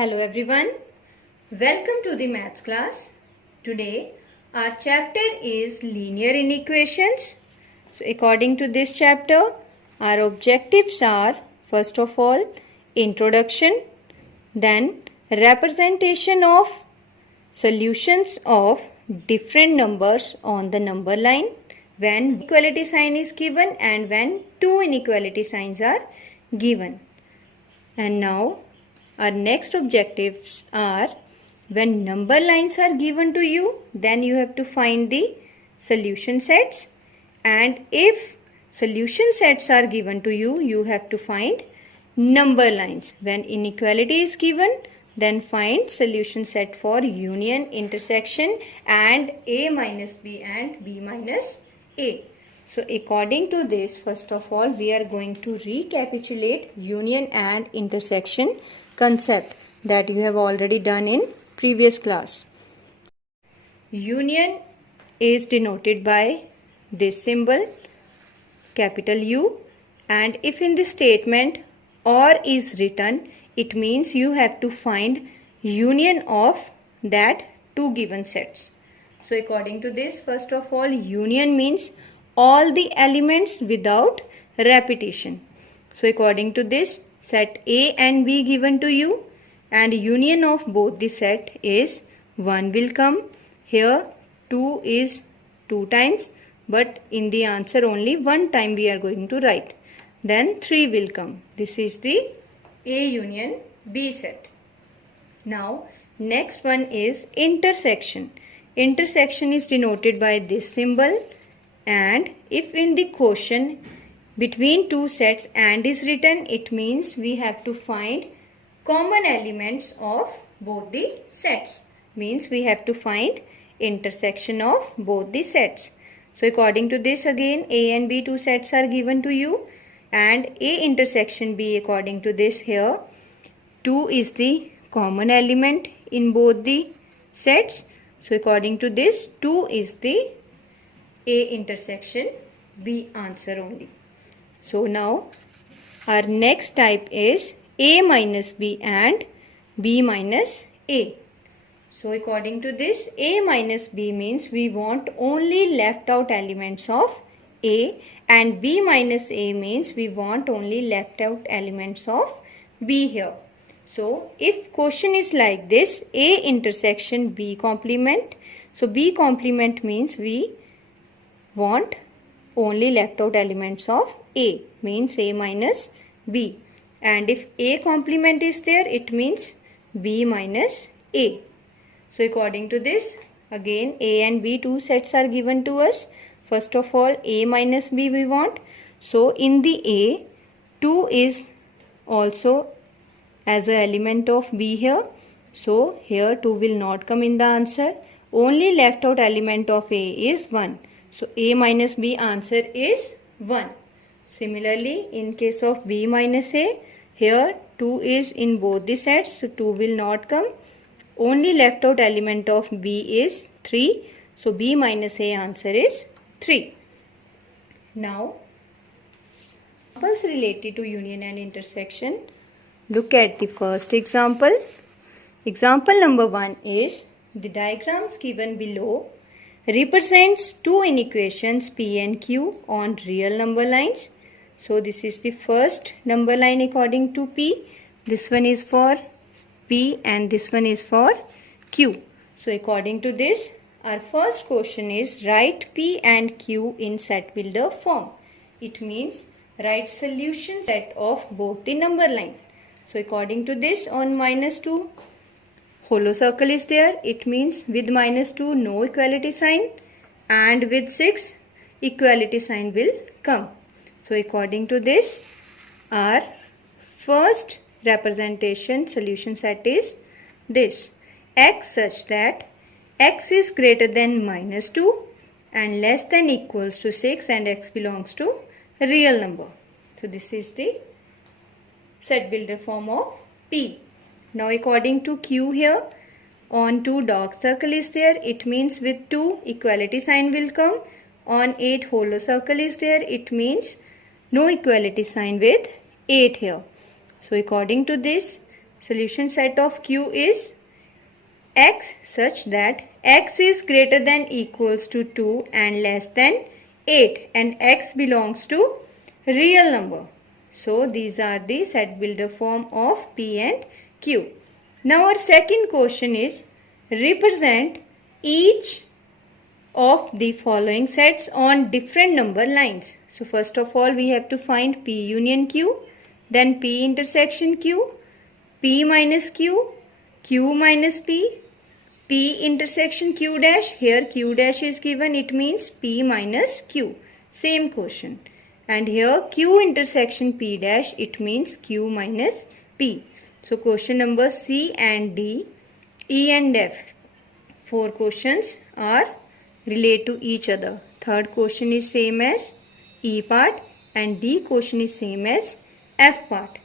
Hello everyone, welcome to the maths class. Today our chapter is linear inequations. So according to this chapter, our objectives are first of all introduction, then representation of solutions of different numbers on the number line when equality sign is given and when two inequality signs are given. And now our next objectives are when number lines are given to you, then you have to find the solution sets, and if solution sets are given to you, you have to find number lines. When inequality is given, then find solution set for union, intersection and A minus B and B minus A. So according to this, first of all, we are going to recapitulate union and intersection concept that you have already done in previous class. Union is denoted by this symbol, capital U, and if in the statement OR is written, it means you have to find union of that two given sets. So according to this, first of all, union means all the elements without repetition. So according to this, set A and B given to you, and union of both the set is 1 will come. Here 2 is 2 times, but in the answer only 1 time we are going to write. Then 3 will come. This is the A union B set. Now next one is intersection. Intersection is denoted by this symbol, and if in the quotient between two sets and is written, it means we have to find common elements of both the sets. Means we have to find intersection of both the sets. So according to this, again A and B two sets are given to you, and A intersection B, according to this, here 2 is the common element in both the sets. So according to this, 2 is the A intersection B answer only. So now our next type is A minus B and B minus A. So according to this, A minus B means we want only left out elements of A, and B minus A means we want only left out elements of B here. So if question is like this, A intersection B complement. So B complement means we want only left out elements of A, means A minus B, and if A complement is there, it means B minus A. So according to this, again A and B two sets are given to us. First of all, A minus B we want. So in the A, 2 is also as an element of B here. So here 2 will not come in the answer. Only left out element of A is 1. So A minus B answer is 1. Similarly, in case of B minus A, here 2 is in both the sets, so 2 will not come. Only left out element of B is 3. So B minus A answer is 3. Now, examples related to union and intersection. Look at the first example. Example number 1 is the diagrams given below represents two inequations P and Q on real number lines. So this is the first number line according to P. This one is for P and this one is for Q. So according to this, our first question is write P and Q in set builder form. It means write solution set of both the number line. So according to this, on -2, hollow circle is there. It means with -2 no equality sign, and with 6 equality sign will come. So according to this, our first representation solution set is this: x such that x is greater than -2 and less than equals to 6, and x belongs to a real number. So this is the set builder form of P. Now according to Q here, on 2 dark circle is there. It means with 2 equality sign will come. On 8 hollow circle is there. It means no equality sign with 8 here. So according to this, Solution set of Q is x such that x is greater than equals to 2 and less than 8, and x belongs to real number. So these are the set builder form of P and Q. Now our second question is represent each of the following sets on different number lines. So first of all we have to find P union Q, then P intersection Q, P minus Q, Q minus P, P intersection Q dash. Here Q dash is given, it means P minus Q. Same question. And here Q intersection P dash, it means Q minus P. So question number C and D, E and F. 4 questions are relate to each other. Third question is same as E part and D question is same as F part.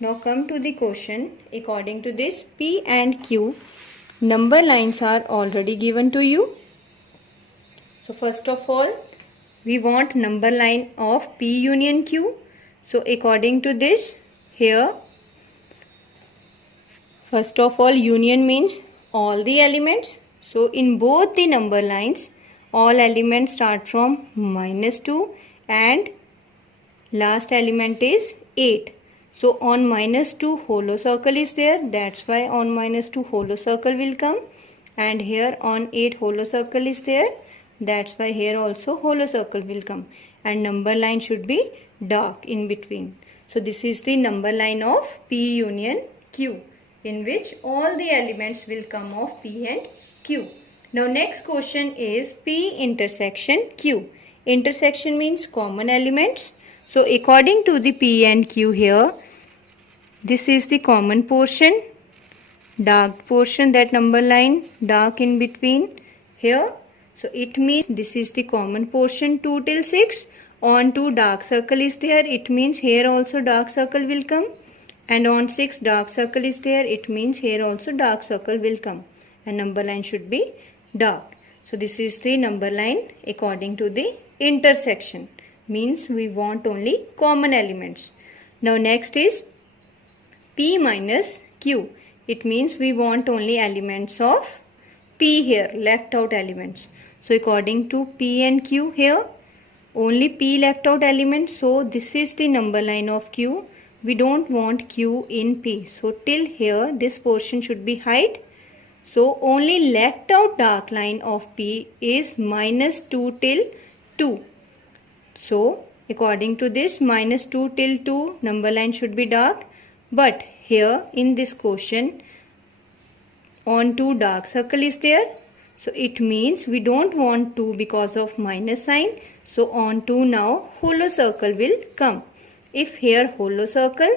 Now come to the question. According to this, P and Q number lines are already given to you. So first of all, we want number line of P union Q. So according to this, here first of all union means all the elements. So in both the number lines, all elements start from -2 and last element is 8. So on -2 hollow circle is there, that's why on -2 hollow circle will come, and here on 8 hollow circle is there, that's why here also hollow circle will come, and number line should be dark in between. So this is the number line of P union Q, in which all the elements will come of P and Q. Now next question is P intersection Q. Intersection means common elements. So according to the P and Q here, this is the common portion, dark portion, that number line dark in between here. So it means this is the common portion 2 till 6. On 2 dark circle is there, it means here also dark circle will come, and on 6 dark circle is there, it means here also dark circle will come, and number line should be dark. So this is the number line according to the intersection, means we want only common elements. Now next is P minus Q. It means we want only elements of P here, left out elements. So according to P and Q here, only P left out elements. So this is the number line of Q. We don't want Q in P. So till here this portion should be hide. So only left out dark line of P is -2 till 2. So according to this, -2 till 2 number line should be dark. But here in this question, on 2 dark circle is there. So it means we don't want 2 because of minus sign. So on 2 now hollow circle will come. If here hollow circle,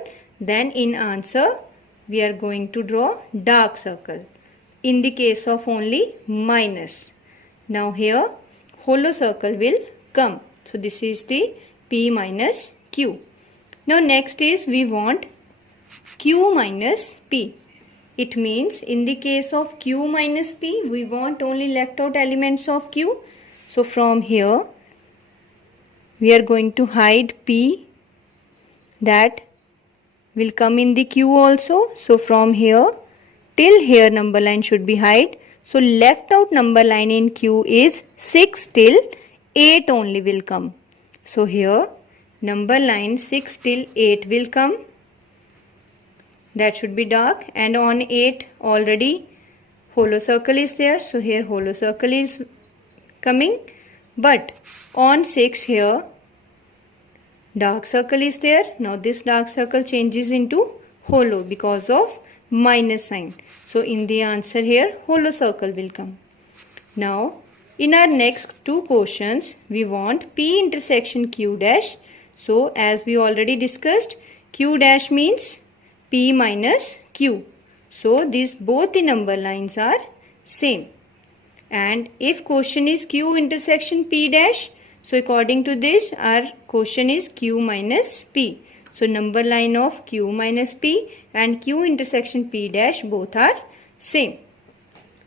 then in answer we are going to draw dark circle. In the case of only minus. Now here hollow circle will come. So this is the P minus Q. Now next is we want Q minus P. It means in the case of Q minus P, we want only left out elements of Q. So from here, we are going to hide P, that will come in the Q also. So from here till here number line should be hide. So left out number line in Q is 6 till 8 only will come. So here number line 6 till 8 will come. That should be dark, and on 8 already hollow circle is there. So here hollow circle is coming, but on 6 here dark circle is there. Now this dark circle changes into hollow because of minus sign. So in the answer here hollow circle will come. Now in our next 2 questions we want P intersection Q dash. So as we already discussed, Q dash means P minus Q. So these both the number lines are same. And if question is Q intersection P dash, so according to this our question is Q minus P. So number line of Q minus P and Q intersection P dash both are same.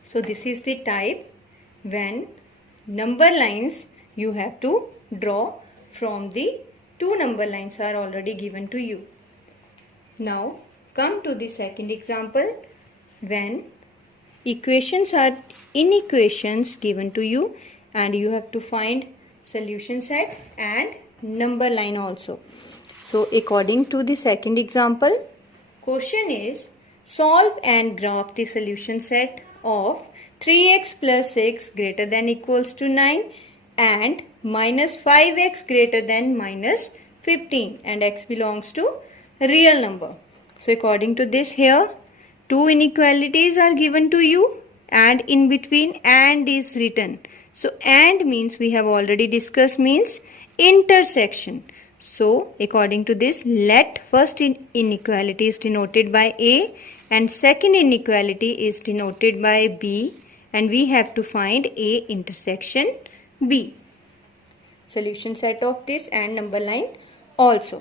So this is the type when number lines you have to draw from the 2 number lines are already given to you. Now Come to the second example. When inequations given to you and you have to find solution set and number line also. So according to the second example, question is solve and graph the solution set of 3x plus 6 greater than equals to 9 and minus 5x greater than minus 15 and x belongs to real number. So according to this, here two inequalities are given to you and in between and is written. So and means we have already discussed means intersection. So according to this, let first inequality is denoted by A and second inequality is denoted by B and we have to find A intersection B. Solution set of this and number line also.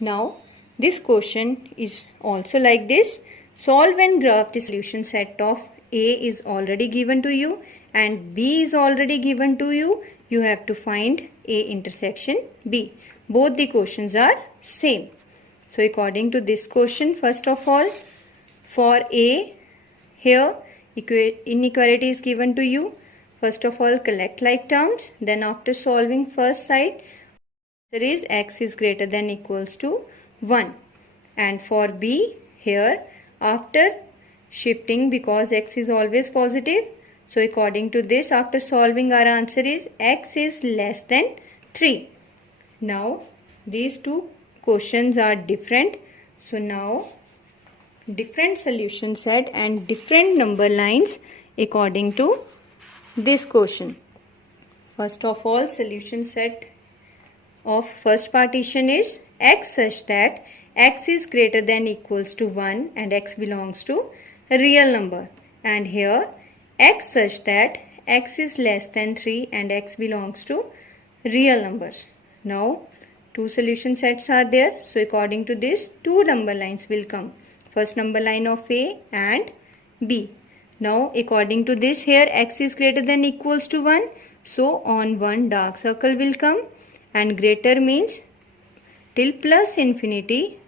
Now this question is also like this. Solve and graph the solution set of A is already given to you and B is already given to you. You have to find A intersection B. Both the questions are same. So according to this question, first of all, for A, here inequality is given to you. First of all, collect like terms. Then after solving first side, there is x is greater than equals to 1. And for B, here after shifting, because x is always positive, so according to this, after solving, our answer is x is less than 3. Now these two questions are different. So now different solution set and different number lines according to this question. First of all, solution set of first partition is x such that x is greater than equals to 1 and x belongs to a real number. And here x such that x is less than 3 and x belongs to real numbers. Now two solution sets are there. So according to this, two number lines will come. First number line of A and B. Now according to this, here x is greater than equals to 1. So on one dark circle will come and greater means till plus infinity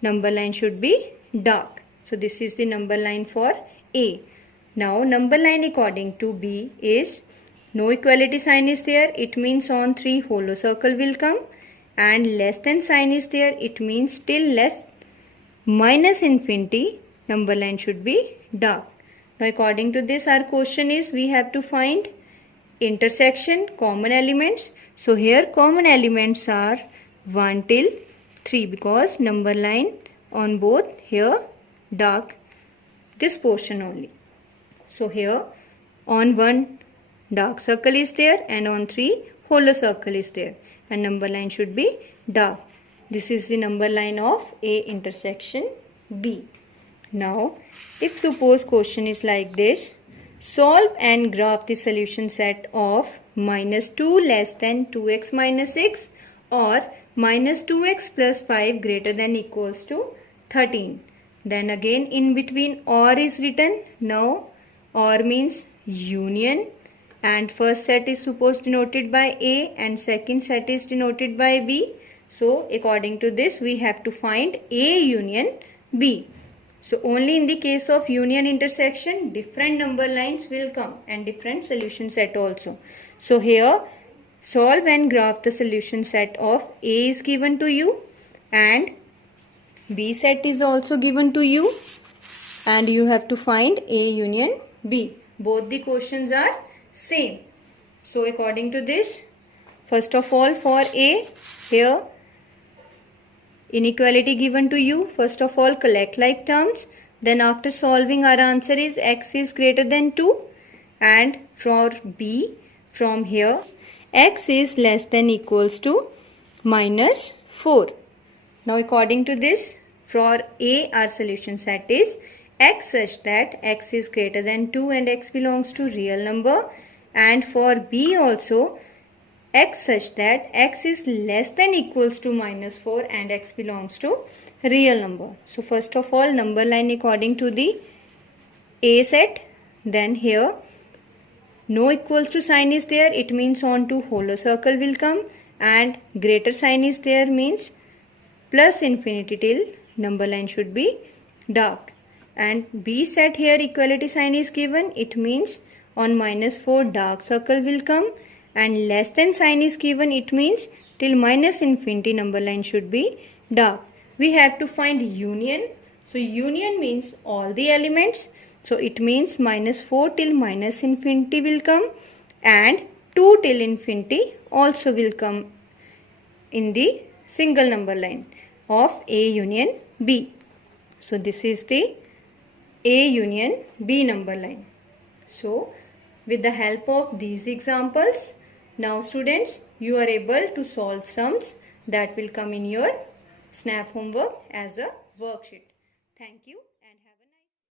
number line should be dark. So this is the number line for A. Now number line according to B is no equality sign is there. It means on 3 hollow circle will come and less than sign is there. It means till less minus infinity number line should be dark. Now according to this, our question is we have to find intersection common elements. So here common elements are 1 till 3 because number line on both here dark this portion only. So here on 1 dark circle is there and on 3 hollow circle is there and number line should be dark. This is the number line of A intersection B. Now if suppose question is like this, solve and graph the solution set of minus 2 less than 2x minus 6 or minus 2x plus 5 greater than equals to 13. Then again in between or is written. Now or means union and first set is supposed denoted by A and second set is denoted by B. So according to this, we have to find A union B. So only in the case of union intersection, different number lines will come and different solution set also. So here solve and graph the solution set of A is given to you and B set is also given to you and you have to find A union B. Both the questions are same. So according to this, first of all for A, here inequality given to you. First of all collect like terms. Then after solving, our answer is x is greater than 2 and for B, from here x is less than equals to minus 4. Now according to this, for A our solution set is x such that x is greater than 2 and x belongs to real number, and for B also x such that x is less than equals to minus 4 and x belongs to real number. So first of all number line according to the A set. Then here no equals to sign is there, it means on to hollow circle will come, and greater sign is there means plus infinity till number line should be dark. And B set here equality sign is given. It means on -4 dark circle will come, and less than sign is given. It means till -infinity number line should be dark. We have to find union. So union means all the elements. So it means -4 till -infinity will come, and 2 till infinity also will come in the single number line of A union B. So this is the A union B number line. So with the help of these examples, now students, you are able to solve sums that will come in your SNAP homework as a worksheet. Thank you.